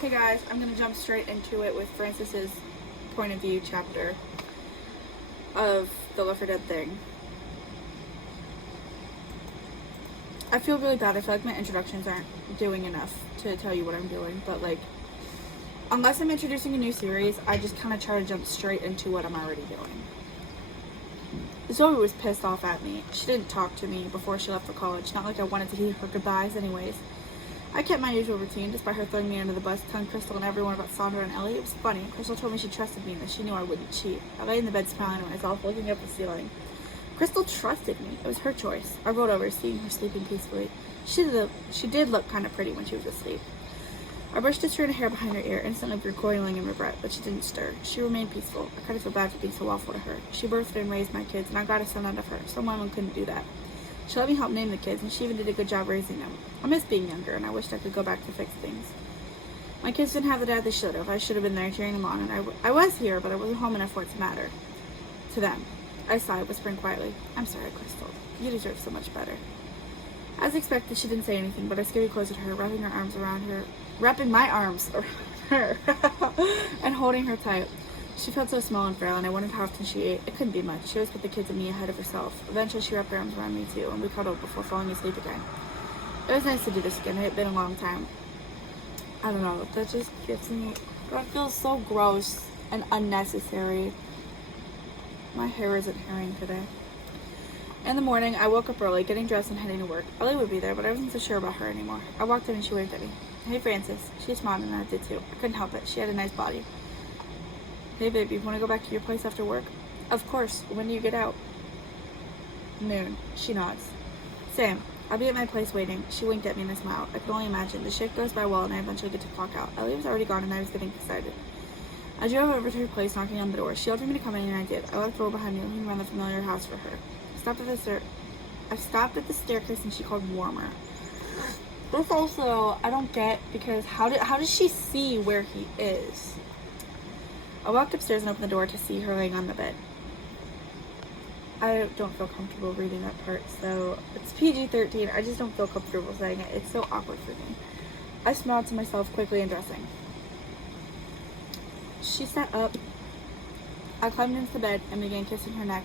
Hey guys, I'm gonna jump straight into it with Francis's point of view chapter of the Left 4 Dead thing. I feel really bad. I feel like my introductions aren't doing enough to tell you what I'm doing, but like, unless I'm introducing a new series, I just kind of try to jump straight into what I'm already doing. Zoe was pissed off at me. She didn't talk to me before she left for college. Not like I wanted to hear her goodbyes anyways. I kept my usual routine, despite her throwing me under the bus, telling Crystal and everyone about Sandra and Ellie. It was funny. Crystal told me she trusted me and that she knew I wouldn't cheat. I lay in the bed smiling to myself, looking up at the ceiling. Crystal trusted me. It was her choice. I rolled over, seeing her sleeping peacefully. She did look kind of pretty when she was asleep. I brushed a strand of hair behind her ear, instantly recoiling in regret, but she didn't stir. She remained peaceful. I kind of feel bad for being so awful to her. She birthed and raised my kids, and I got a son out of her. Someone couldn't do that. She let me help name the kids, and she even did a good job raising them. I miss being younger, and I wished I could go back to fix things. My kids didn't have the dad they should have. I should have been there cheering them on, and I was here, but I wasn't home enough for it to matter. To them. I sighed, whispering quietly, "I'm sorry, Crystal. You deserve so much better." As expected, she didn't say anything, but I skipped close at her, wrapping my arms around her, and holding her tight. She felt so small and frail, and I wondered how often she ate. It couldn't be much. She always put the kids and me ahead of herself. Eventually, she wrapped her arms around me, too, and we cuddled before falling asleep again. It was nice to do this again. It had been a long time. I don't know. That just gets me... That feels so gross and unnecessary. My hair isn't hairing today. In the morning, I woke up early, getting dressed and heading to work. Ellie would be there, but I wasn't so sure about her anymore. I walked in and she waved at me. "Hey, Francis." She smiled and I did too. I couldn't help it. She had a nice body. "Hey, baby, want to go back to your place after work?" "Of course. When do you get out?" "Noon." She nods. "Same. I'll be at my place waiting." She winked at me and I smiled. I could only imagine. The shift goes by well and I eventually get to clock out. Ellie was already gone and I was getting excited. I drove over to her place, knocking on the door. She yelled for me to come in and I did. I locked the door behind me, looking around the familiar house for her. I stopped at the staircase and she called warmer. This also, I don't get, because how does she see where he is? I walked upstairs and opened the door to see her laying on the bed. I don't feel comfortable reading that part, so it's PG-13. I just don't feel comfortable saying it. It's so awkward for me. I smiled to myself, quickly undressing. She sat up. I climbed into the bed and began kissing her neck.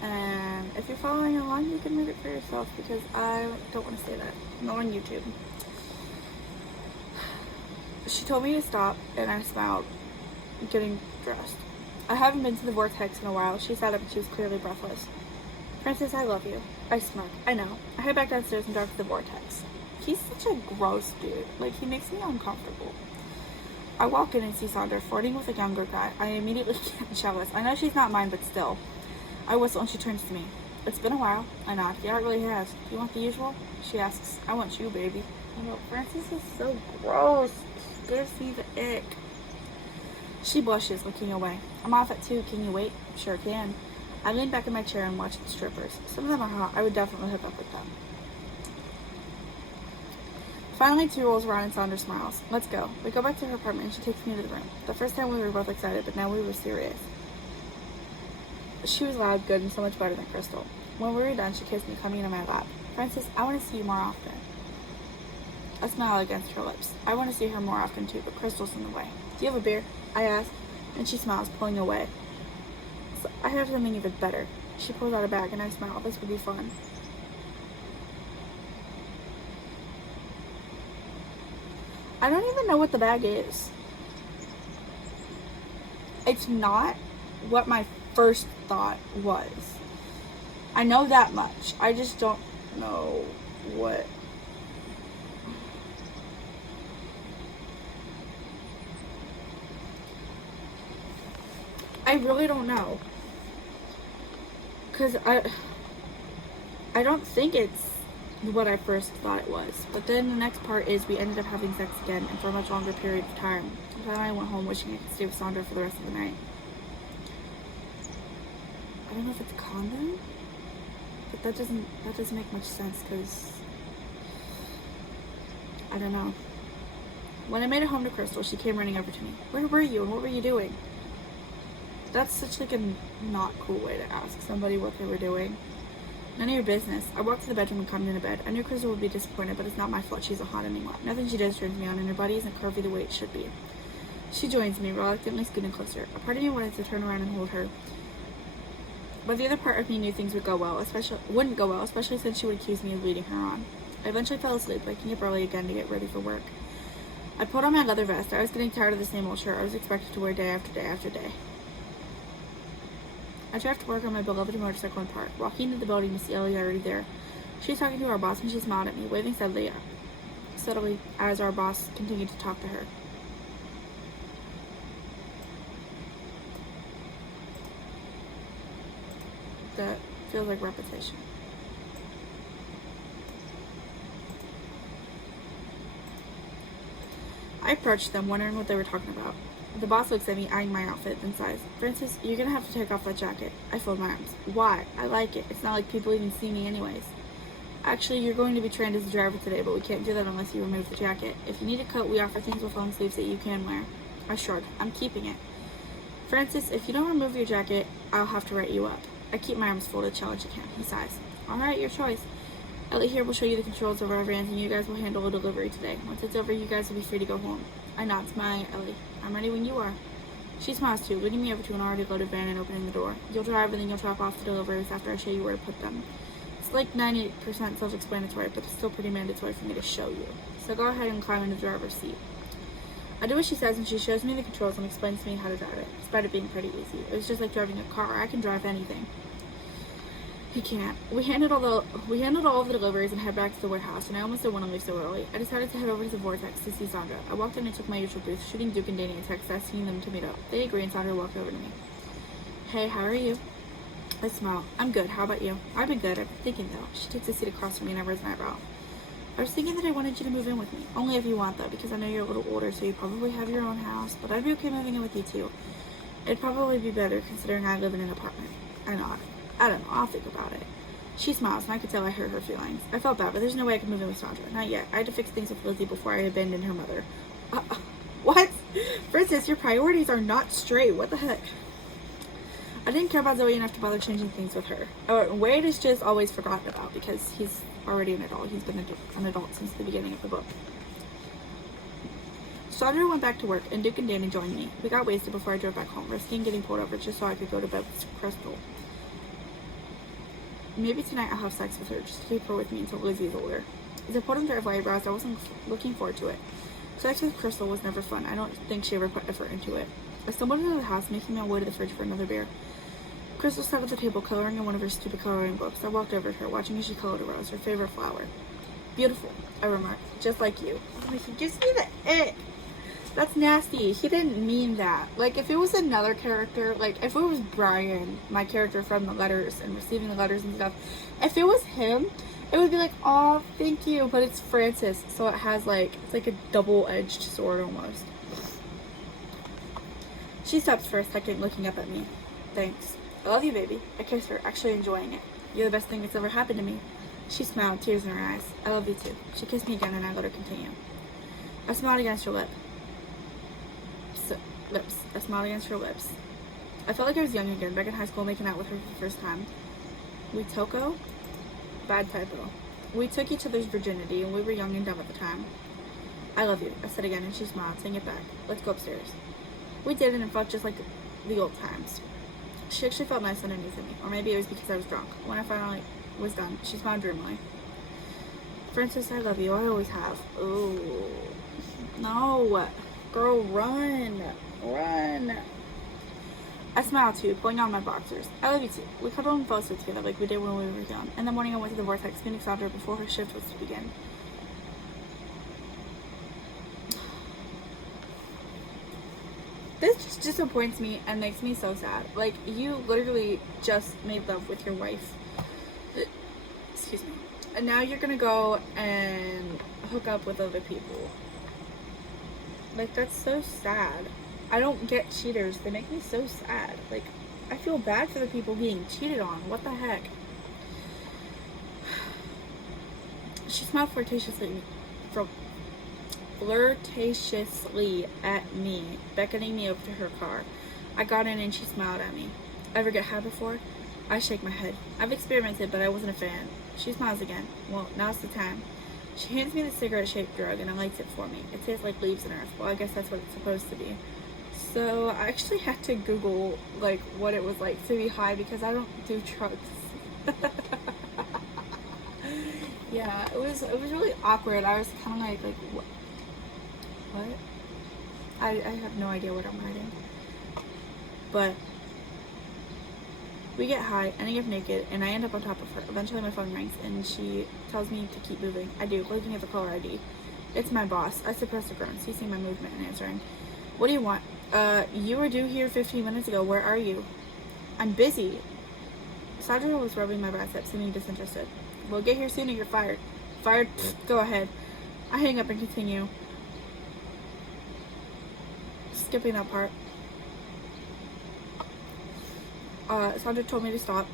And if you're following along, you can read it for yourself, because I don't want to say that. I'm not on YouTube. She told me to stop, and I smiled, getting dressed. I haven't been to the vortex in a while. She sat up and she was clearly breathless. "Francis, I love you." I smirked. "I know." I head back downstairs and drive to the vortex. He's such a gross dude. Like, he makes me uncomfortable. I walk in and see Sandra flirting with a younger guy. I immediately get jealous. I know she's not mine, but still. I whistle and she turns to me. "It's been a while." I nod. "Yeah, it really has. Do you want the usual?" She asks. "I want you, baby." Oh, Francis is so gross. It gives me the ick. She blushes, looking away. "I'm off at 2. Can you wait?" "Sure can." I lean back in my chair and watch the strippers. Some of them are hot. I would definitely hook up with them. Finally, 2 rolls around and Sandra smiles. "Let's go." We go back to her apartment and she takes me to the room. The first time we were both excited, but now we were serious. She was loud, good, and so much better than Crystal. When we were done, she kissed me, coming into my lap. "Francis, I want to see you more often." A smile against her lips. I want to see her more often too, but Crystal's in the way. "Do you have a beer?" I ask, and she smiles, pulling away. So I have something even better. She pulls out a bag and I smile. This would be fun. I don't even know what the bag is. It's not what my first thought was. I know that much. I just don't know what. I really don't know. Because I don't think it's what I first thought it was. But then the next part is we ended up having sex again, and for a much longer period of time. Then I went home wishing I could stay with Sandra for the rest of the night. I don't know if it's a condom, but that doesn't make much sense, because I don't know. When I made it home to Crystal, she came running over to me. "Where were you and what were you doing?" That's such like a not cool way to ask somebody what they were doing. None of your business. I walked to the bedroom and climbed into bed. I knew Crystal would be disappointed, but it's not my fault she isn't hot anymore. Nothing she does turns me on, and her body isn't curvy the way it should be. She joins me, reluctantly scooting closer. A part of me wanted to turn around and hold her, but the other part of me knew things wouldn't go well, especially since she would accuse me of leading her on. I eventually fell asleep, waking up early again to get ready for work. I pulled on my leather vest. I was getting tired of the same old shirt I was expected to wear day after day after day. I drove to work on my beloved motorcycle in park. Walking into the building to see Ellie already there. She was talking to our boss and she smiled at me, waving steadily as our boss continued to talk to her. That feels like repetition. I approached them, wondering what they were talking about. The boss looks at me, eyeing my outfit, then sighs. Francis, you're gonna have to take off that jacket. I fold my arms. Why? I like it. It's not like people even see me anyways. Actually, you're going to be trained as a driver today, but we can't do that unless you remove the jacket. If you need a coat, we offer things with long sleeves that you can wear. I shrugged. I'm keeping it. Francis, if you don't remove your jacket, I'll have to write you up. I keep my arms folded, challenging him. He sighs. Alright, your choice. Ellie here will show you the controls of our vans, and you guys will handle a delivery today. Once it's over, you guys will be free to go home. I nod, smiling at Ellie. I'm ready when you are. She smiles too, leading me over to an already loaded van and opening the door. You'll drive, and then you'll drop off the deliveries after I show you where to put them. It's like 98% self-explanatory, but it's still pretty mandatory for me to show you. So go ahead and climb into the driver's seat. I do what she says, and she shows me the controls and explains to me how to drive it, despite it being pretty easy. It was just like driving a car. I can drive anything. He can't. We handled all of the deliveries and head back to the warehouse, and I almost didn't want to leave so early. I decided to head over to the Vortex to see Sandra. I walked in and took my usual booth, shooting Duke and Danny a text asking them to meet up. They agree, and Sandra walked over to me. Hey, how are you? I smile. I'm good. How about you? I've been good. I've been thinking, though. She takes a seat across from me and I raise an eyebrow. I was thinking that I wanted you to move in with me. Only if you want, though, because I know you're a little older, so you probably have your own house, but I'd be okay moving in with you, too. It'd probably be better, considering I live in an apartment. I nod. I don't know. I'll think about it. She smiles, and I could tell I hurt her feelings. I felt bad, but there's no way I could move in with Sandra. Not yet. I had to fix things with Lizzie before I abandoned her mother. What? Francis, your priorities are not straight. What the heck? I didn't care about Zoe enough to bother changing things with her. Wade is just always forgotten about because he's already an adult. He's been an adult since the beginning of the book. Sandra went back to work, and Duke and Danny joined me. We got wasted before I drove back home, risking getting pulled over just so I could go to bed with Crystal. Maybe tonight I'll have sex with her, just to keep her with me until Lizzie's older. As I pulled into her eyebrows, I wasn't looking forward to it. Sex with Crystal was never fun. I don't think she ever put effort into it. I stumbled into the house, making my way to the fridge for another beer. Crystal sat at the table, coloring in one of her stupid coloring books. I walked over to her, watching as she colored a rose, her favorite flower. Beautiful, I remarked, just like you. He gives me the ick. That's nasty. He didn't mean that. Like, if it was another character, like, if it was Brian, my character from the letters and receiving the letters and stuff, if it was him, it would be like, oh, thank you. But it's Francis, so it has, like, it's like a double-edged sword almost. She stops for a second, looking up at me. Thanks. I love you, baby. I kissed her, actually enjoying it. You're the best thing that's ever happened to me. She smiled, tears in her eyes. I love you, too. She kissed me again, and I let her continue. I smiled against her lips. I smiled against her lips. I felt like I was young again, back in high school, making out with her for the first time. We toko? Bad typo. We took each other's virginity, and we were young and dumb at the time. I love you, I said again, and she smiled, saying it back. Let's go upstairs. We did, and it felt just like the old times. She actually felt nice underneath of me, or maybe it was because I was drunk. When I finally was done, she smiled dreamily. Francis, I love you. I always have. Ooh. No. Girl, run. Run. I smiled too, pulling on my boxers. I love you too. We cuddled and fell asleep together like we did when we were young. In the morning, I went to the Vortex, meeting Sandra before her shift was to begin. This just disappoints me and makes me so sad. Like, you literally just made love with your wife. Excuse me. And now you're gonna go and hook up with other people. Like, that's so sad. I don't get cheaters. They make me so sad. Like, I feel bad for the people being cheated on. What the heck? She smiled flirtatiously at me, beckoning me over to her car. I got in and she smiled at me. Ever get high before? I shake my head. I've experimented, but I wasn't a fan. She smiles again. Well, now's the time. She hands me the cigarette-shaped drug, and lights it for me. It tastes like leaves and earth. Well, I guess that's what it's supposed to be. So I actually had to Google, like, what it was like to be high because I don't do drugs. Yeah, it was really awkward. I was kind of like, what? I have no idea what I'm writing. But we get high, ending up naked, and I end up on top of her. Eventually my phone rings, and she tells me to keep moving. I do, looking at the caller ID. It's my boss. I suppress a groan, ceasing my movement and answering. What do you want? You were due here 15 minutes ago. Where are you? I'm busy. Sandra was rubbing my bicep, seeming disinterested. Well, get here soon or you're fired. Fired? Pfft, go ahead. I hang up and continue. Skipping that part. Sandra told me to stop.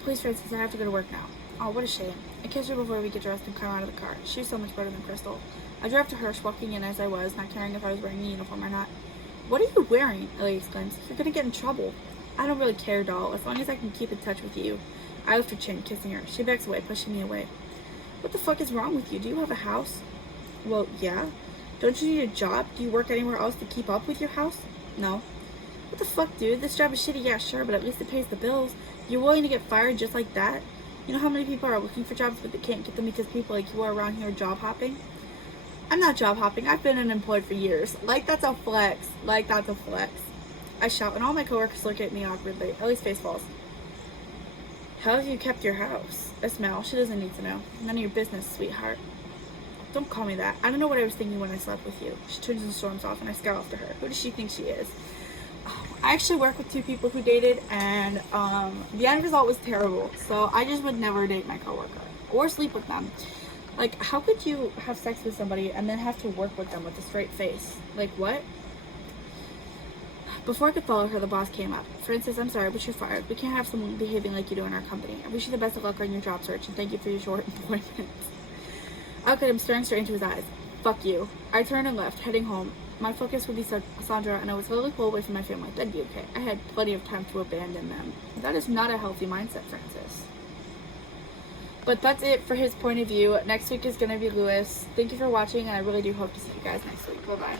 Please, Francis, I have to go to work now. Oh, what a shame. I kissed her before we get dressed and climb out of the car. She was so much better than Crystal. I drove to Hirsch, walking in as I was, not caring if I was wearing a uniform or not. What are you wearing? Ellie exclaims. You're gonna get in trouble. I don't really care, doll, as long as I can keep in touch with you. I lift her chin, kissing her. She backs away, pushing me away. What the fuck is wrong with you? Do you have a house? Well, yeah. Don't you need a job? Do you work anywhere else to keep up with your house? No. What the fuck, dude? This job is shitty, yeah, sure, but at least it pays the bills. You're willing to get fired just like that? You know how many people are looking for jobs but they can't get them because people like you are around here job hopping? I'm not job hopping. I've been unemployed for years. Like, that's a flex. Like, that's a flex. I shout, and all my coworkers look at me awkwardly. Ellie's face falls. How have you kept your house? I smile. She doesn't need to know. None of your business, sweetheart. Don't call me that. I don't know what I was thinking when I slept with you. She turns and storms off, and I scowl after her. Who does she think she is? I actually work with 2 people who dated, and the end result was terrible. So I just would never date my coworker or sleep with them. Like, how could you have sex with somebody and then have to work with them with a straight face? Like, what? Before I could follow her, the boss came up. Francis, I'm sorry, but you're fired. We can't have someone behaving like you do in our company. I wish you the best of luck on your job search, and thank you for your short employment. I looked at him, staring straight into his eyes. Fuck you. I turned and left, heading home. My focus would be Sandra, and I was willing to pull away from my family. That'd be okay. I had plenty of time to abandon them. That is not a healthy mindset, Francis. But that's it for his point of view. Next week is going to be Lewis. Thank you for watching, and I really do hope to see you guys next week. Bye-bye.